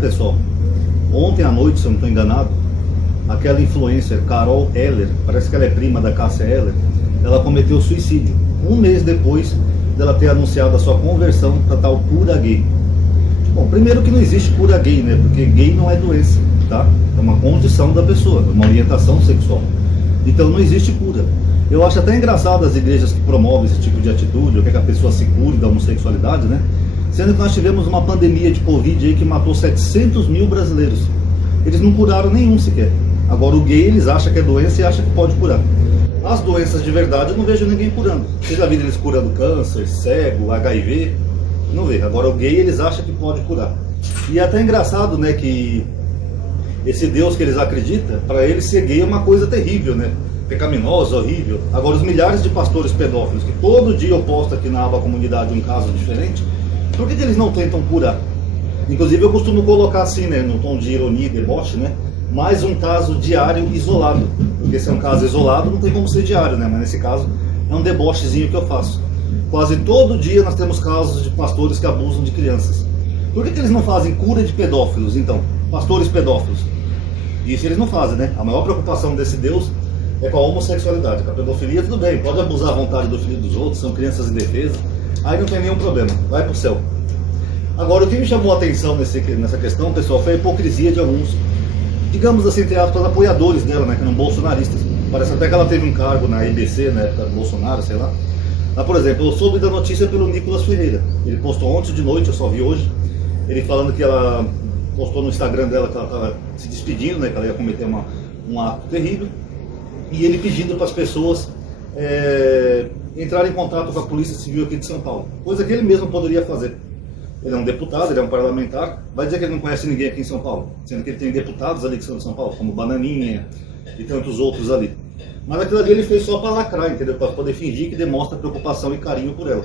Pessoal, ontem à noite, se eu não estou enganado, aquela influencer Carol Eller, parece que ela é prima da Cássia Eller, ela cometeu suicídio, um mês depois dela ter anunciado a sua conversão para tal cura gay. Bom, primeiro que não existe cura gay, né? Porque gay não é doença, tá? É uma condição da pessoa, uma orientação sexual. Então não existe cura. Eu acho até engraçado as igrejas que promovem esse tipo de atitude, ou quer que a pessoa se cure da homossexualidade, né? Sendo que nós tivemos uma pandemia de Covid aí que matou 700 mil brasileiros. Eles não curaram nenhum sequer. Agora o gay eles acham que é doença e acham que pode curar. As doenças de verdade eu não vejo ninguém curando. Vocês já viram eles curando câncer, cego, HIV? Não vejo. Agora o gay eles acham que pode curar. E é até engraçado, né, que esse Deus que eles acreditam, para eles ser gay é uma coisa terrível, né? Pecaminosa, horrível. Agora os milhares de pastores pedófilos que todo dia eu posto aqui na aba comunidade um caso diferente, por que eles não tentam curar? Inclusive eu costumo colocar assim, né, no tom de ironia e deboche, né? Mais um caso diário isolado. Porque se é um caso isolado, não tem como ser diário, né? Mas nesse caso é um debochezinho que eu faço. Quase todo dia nós temos casos de pastores que abusam de crianças. Por que eles não fazem cura de pedófilos, então? Pastores pedófilos. Isso eles não fazem, né? A maior preocupação desse Deus é com a homossexualidade. Com a pedofilia, tudo bem, pode abusar à vontade do filho dos outros, são crianças indefesas. Aí não tem nenhum problema, vai pro céu. Agora, o que me chamou a atenção nessa questão, pessoal, foi a hipocrisia de alguns, digamos assim, entre aspas, apoiadores dela, né, que não bolsonaristas. Parece até que ela teve um cargo na EBC, na época do Bolsonaro, sei lá. Mas, por exemplo, eu soube da notícia pelo Nicolas Ferreira. Ele postou ontem de noite, eu só vi hoje, ele falando que ela postou no Instagram dela que ela estava se despedindo, né, que ela ia cometer um ato terrível, e ele pedindo para as pessoas entrar em contato com a Polícia Civil aqui de São Paulo, coisa que ele mesmo poderia fazer. Ele é um deputado, ele é um parlamentar, vai dizer que ele não conhece ninguém aqui em São Paulo, sendo que ele tem deputados ali que são de São Paulo, como Bananinha e tantos outros ali. Mas aquilo ali ele fez só para lacrar, entendeu? Para poder fingir que demonstra preocupação e carinho por ela.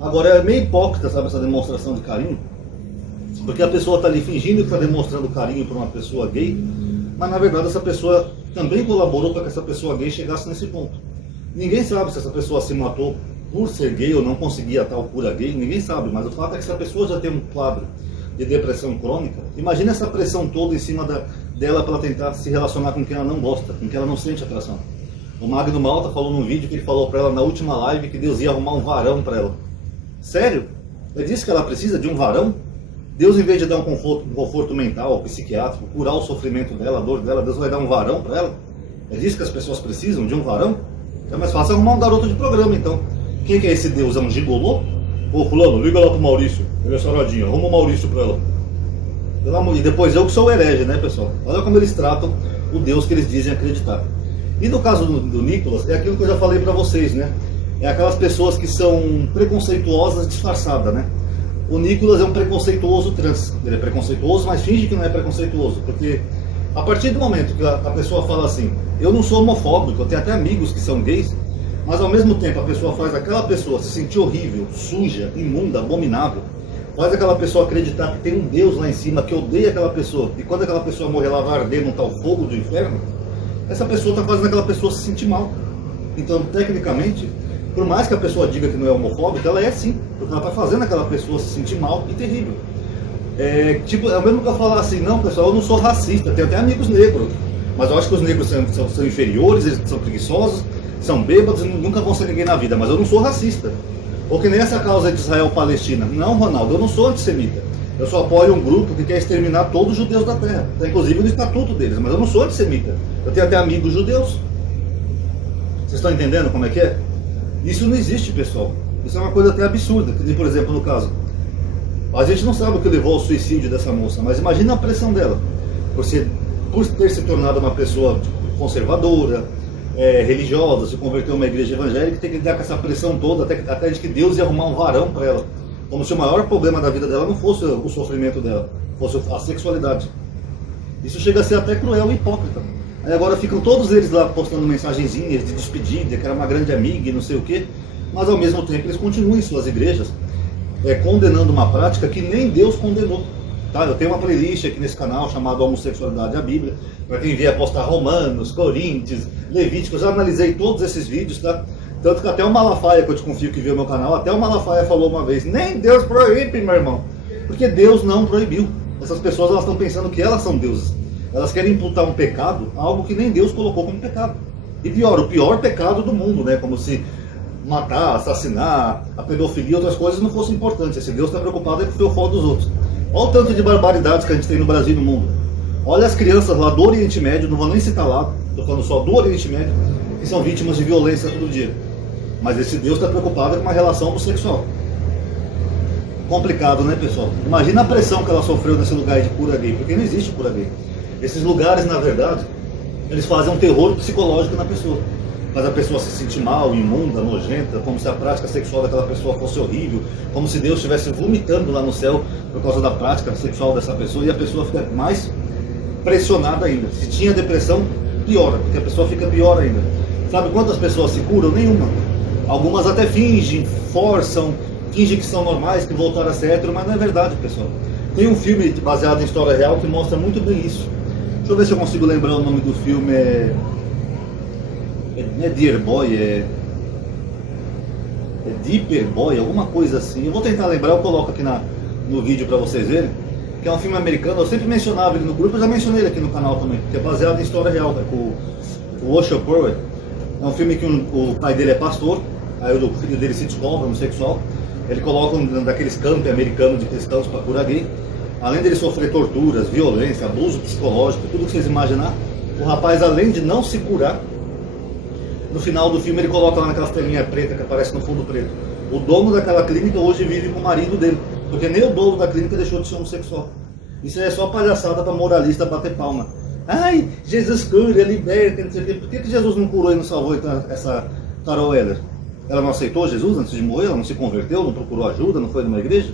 Agora é meio hipócrita, sabe, essa demonstração de carinho, porque a pessoa está ali fingindo que está demonstrando carinho por uma pessoa gay, mas na verdade essa pessoa também colaborou para que essa pessoa gay chegasse nesse ponto. Ninguém sabe se essa pessoa se matou por ser gay ou não conseguia tal cura gay, ninguém sabe, mas o fato é que se a pessoa já tem um quadro de depressão crônica, imagina essa pressão toda em cima dela para ela tentar se relacionar com quem ela não gosta, com quem ela não sente atração. O Magno Malta falou num vídeo que ele falou para ela na última live que Deus ia arrumar um varão para ela. Sério? Ele disse que ela precisa de um varão? Deus, em vez de dar um conforto mental, psiquiátrico, curar o sofrimento dela, a dor dela, Deus vai dar um varão para ela? É disso que as pessoas precisam, de um varão? É mais fácil arrumar um garoto de programa, então. Quem que é esse Deus? É um gigolô? Ô fulano, liga lá pro Maurício, ele é saradinho, arruma o Maurício pra ela. E depois eu que sou o herege, né, pessoal? Olha como eles tratam o Deus que eles dizem acreditar. E no caso do Nicolas, é aquilo que eu já falei pra vocês, né? É aquelas pessoas que são preconceituosas disfarçadas, né? O Nicolas é um preconceituoso trans. Ele é preconceituoso, mas finge que não é preconceituoso. Porque a partir do momento que a pessoa fala assim, eu não sou homofóbico, eu tenho até amigos que são gays, mas ao mesmo tempo a pessoa faz aquela pessoa se sentir horrível, suja, imunda, abominável, faz aquela pessoa acreditar que tem um Deus lá em cima que odeia aquela pessoa, e quando aquela pessoa morrer ela vai arder num tal fogo do inferno, essa pessoa está fazendo aquela pessoa se sentir mal. Então, tecnicamente, por mais que a pessoa diga que não é homofóbica, ela é sim, porque ela está fazendo aquela pessoa se sentir mal e terrível. É o mesmo que eu falar assim, não pessoal, eu não sou racista, tenho até amigos negros, mas eu acho que os negros são inferiores, eles são preguiçosos, são bêbados e nunca vão ser ninguém na vida, mas eu não sou racista. Ou que nem essa causa de Israel-Palestina. Não, Ronaldo, eu não sou antissemita. Eu só apoio um grupo que quer exterminar todos os judeus da terra. Está inclusive no estatuto deles, mas eu não sou antissemita. Eu tenho até amigos judeus. Vocês estão entendendo como é que é? Isso não existe, pessoal. Isso é uma coisa até absurda. Por exemplo, no caso, a gente não sabe o que levou ao suicídio dessa moça, mas imagina a pressão dela. Por ter se tornado uma pessoa conservadora, religiosa, se converteu a uma igreja evangélica, tem que lidar com essa pressão toda, até de que Deus ia arrumar um varão para ela. Como se o maior problema da vida dela não fosse o sofrimento dela, fosse a sexualidade. Isso chega a ser até cruel e hipócrita. Aí agora ficam todos eles lá postando mensagenzinhas de despedida, que era uma grande amiga e não sei o quê, mas ao mesmo tempo eles continuam em suas igrejas condenando uma prática que nem Deus condenou. Tá? Eu tenho uma playlist aqui nesse canal chamada Homossexualidade e a Bíblia, para quem vier postar Romanos, Coríntios, Levíticos, eu já analisei todos esses vídeos, tá? Tanto que até o Malafaia, que eu te confio que viu meu canal, até o Malafaia falou uma vez, nem Deus proíbe, meu irmão. Porque Deus não proibiu. Essas pessoas elas estão pensando que elas são deuses. Elas querem imputar um pecado, algo que nem Deus colocou como pecado. E pior, o pior pecado do mundo, né? Como se matar, assassinar, a pedofilia e outras coisas não fossem importantes. Esse Deus está preocupado é com o feio dos outros. Olha o tanto de barbaridades que a gente tem no Brasil e no mundo. Olha as crianças lá do Oriente Médio, não vou nem citar lá, estou falando só do Oriente Médio, que são vítimas de violência todo dia. Mas esse Deus está preocupado com uma relação homossexual. Complicado, né, pessoal? Imagina a pressão que ela sofreu nesse lugar de cura gay, porque não existe cura gay. Esses lugares, na verdade, eles fazem um terror psicológico na pessoa. Faz a pessoa se sentir mal, imunda, nojenta, como se a prática sexual daquela pessoa fosse horrível, como se Deus estivesse vomitando lá no céu por causa da prática sexual dessa pessoa, e a pessoa fica mais pressionada ainda. Se tinha depressão, piora, porque a pessoa fica pior ainda. Sabe quantas pessoas se curam? Nenhuma. Algumas até fingem, forçam, fingem que são normais, que voltaram a ser hétero, mas não é verdade, pessoal. Tem um filme baseado em história real que mostra muito bem isso. Deixa eu ver se eu consigo lembrar o nome do filme. Não é Dear Boy, é Deeper Boy, alguma coisa assim. Eu vou tentar lembrar, eu coloco aqui no vídeo para vocês verem. Que é um filme americano, eu sempre mencionava ele no grupo, eu já mencionei ele aqui no canal também, que é baseado em história real, né, com o Osho Power. É um filme que o pai dele é pastor, aí o filho dele se descobre homossexual. Ele coloca um daqueles campos americanos de cristãos para curar gay. Além dele sofrer torturas, violência, abuso psicológico, tudo que vocês imaginar, o rapaz, além de não se curar, no final do filme ele coloca lá naquela telinha preta que aparece no fundo preto. O dono daquela clínica hoje vive com o marido dele, porque nem o dono da clínica deixou de ser homossexual. Isso é só palhaçada para moralista bater palma. Ai, Jesus cura, liberta, não sei o quê. Por que Jesus não curou e não salvou então, essa Carol Heller? Ela não aceitou Jesus antes de morrer? Ela não se converteu, não procurou ajuda, não foi numa igreja?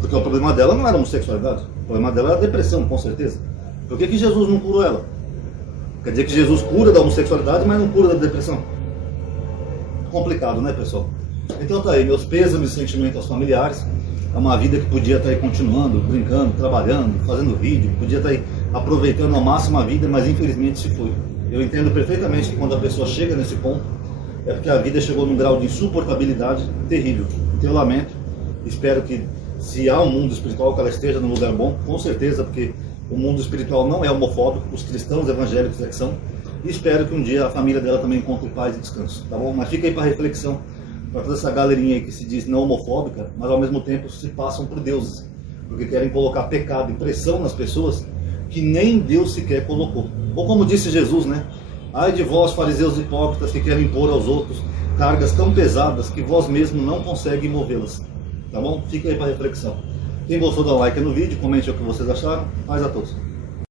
Porque o problema dela não era homossexualidade. O problema dela era depressão, com certeza. Por que Jesus não curou ela? Quer dizer que Jesus cura da homossexualidade, mas não cura da depressão. Complicado, né, pessoal? Então tá aí, meus pêsames e sentimentos aos familiares. É uma vida que podia estar aí continuando, brincando, trabalhando, fazendo vídeo, podia estar aí aproveitando ao máximo a vida, mas infelizmente se foi. Eu entendo perfeitamente que quando a pessoa chega nesse ponto, é porque a vida chegou num grau de insuportabilidade terrível. Então eu lamento, espero que se há um mundo espiritual, que ela esteja num lugar bom, com certeza, porque o mundo espiritual não é homofóbico, os cristãos evangélicos é que são, e espero que um dia a família dela também encontre paz e descanso, tá bom? Mas fica aí para reflexão, para toda essa galerinha aí que se diz não homofóbica, mas ao mesmo tempo se passam por deuses, porque querem colocar pecado e pressão nas pessoas que nem Deus sequer colocou. Ou como disse Jesus, né? Ai de vós, fariseus hipócritas, que querem impor aos outros cargas tão pesadas que vós mesmos não conseguem movê-las. Tá bom? Fica aí para reflexão. Quem gostou, dá um like no vídeo, comente o que vocês acharam. Paz a todos.